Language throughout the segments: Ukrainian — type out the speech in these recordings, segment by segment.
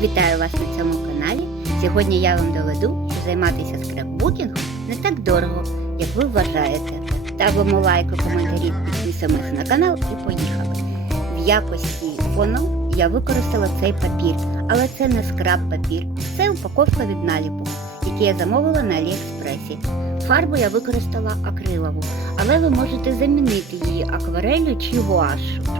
Вітаю вас на цьому каналі. Сьогодні я вам доведу, що займатися скрапбукінгом не так дорого, як ви вважаєте. Ставимо лайки, коментарі, підписуємося на канал і поїхали. В якості фону я використала цей папір, але це не скраб папір, це упаковка від наліпу, який я замовила на Аліекспресі. Фарбу я використала акрилову, але ви можете замінити її акварелью чи гуашю.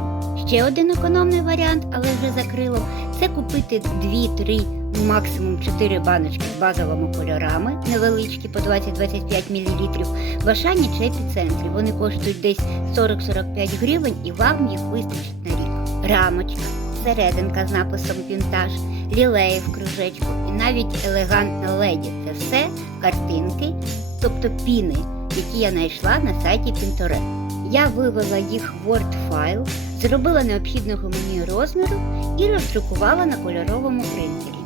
Ще один економний варіант, але вже з акрилом, це купити 2-3, максимум 4 баночки з базовими кольорами, невеличкі по 20-25 мл, в Ашані чи епіцентрі. Вони коштують десь 40-45 гривень і вам їх вистачить на рік. Рамочка, серединка з написом пінтаж, лілеї в кружечку і навіть елегантна леді. Це все картинки, тобто піни, які я знайшла на сайті Pinterest. Я вивела їх в Word файл, зробила необхідного мені розміру і роздрукувала на кольоровому принтері.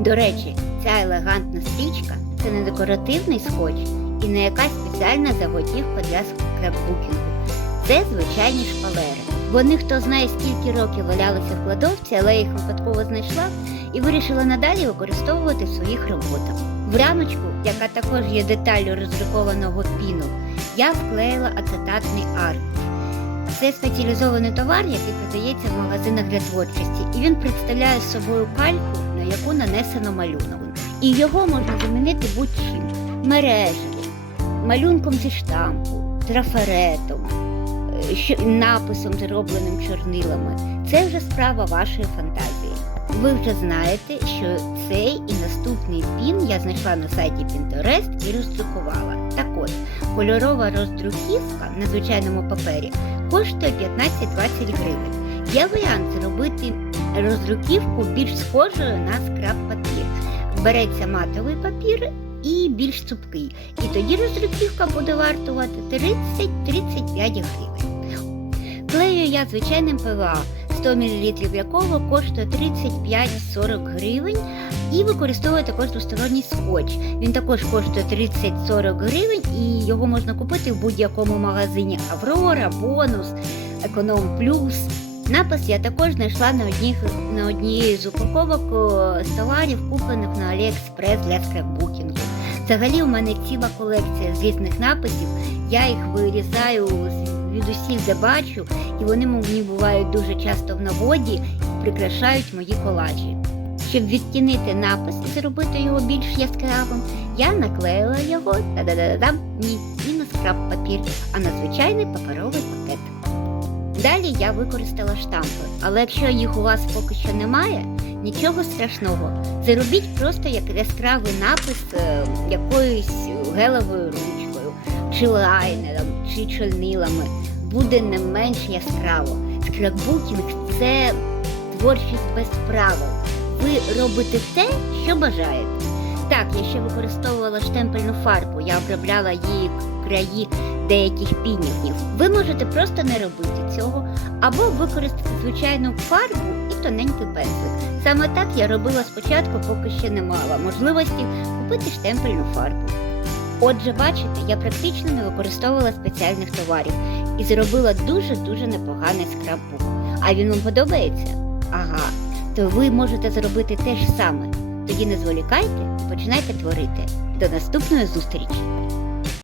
До речі, ця елегантна стрічка це не декоративний скотч і не якась спеціальна заготівка для скраббукінгу. Це звичайні шпалери. Вони хто знає скільки років валялися в кладовці, але їх випадково знайшла і вирішила надалі використовувати в своїх роботах. В рамочку, яка також є деталлю роздрукованого піну, я вклеїла ацетатний аркуш. Це спеціалізований товар, який продається в магазинах для творчості, і він представляє собою кальку, на яку нанесено малюнок. І його можна замінити будь-чим мережею, малюнком зі штампу, трафаретом, е, написом, зробленим чорнилами. Це вже справа вашої фантазії. Ви вже знаєте, що цей і наступний пін я знайшла на сайті Pinterest і роздрукувала. Так от, кольорова роздруківка на звичайному папері коштує 15-20 гривень. Є варіант зробити роздруківку більш схожою на скраб папір. Береться матовий папір і більш цупкий. І тоді роздруківка буде вартувати 30-35 гривень. Клею я звичайним ПВА, 100 мл якого коштує 35-40 гривень. І використовую також двосторонній скотч. Він також коштує 30-40 гривень і його можна купити в будь-якому магазині Аврора, Бонус, Економ Плюс. Напис я також знайшла на одній, на одній з упаковок товарів, куплених на Аліекспрес для скраббукінгу. Взагалі у мене ціла колекція з різних написів. Я їх вирізаю з- від усіх, де бачу, і вони мені бувають дуже часто в нагоді і прикрашають мої колажі. Щоб відтінити напис і зробити його більш яскравим, я наклеїла його та-да-да-дам, ні, не на скраб папір, а на звичайний паперовий пакет. Далі я використала штампи, але якщо їх у вас поки що немає, нічого страшного. Заробіть просто як яскравий напис е, якоюсь гелевою ручкою, чи лайнером, чи чорнилами. Буде не менш яскраво. Скраббукінг це творчість без правил. Ви робите те, що бажаєте. Так, я ще використовувала штемпельну фарбу, я обробляла її краї деяких пінів. Ви можете просто не робити цього, або використати звичайну фарбу і тоненький пензлик. Саме так я робила спочатку, поки ще не мала можливості купити штемпельну фарбу. Отже, бачите, я практично не використовувала спеціальних товарів і зробила дуже-дуже непоганий скраббук. А він вам подобається? Ага, то ви можете зробити те ж саме. Тоді не зволікайте починайте творити. До наступної зустрічі!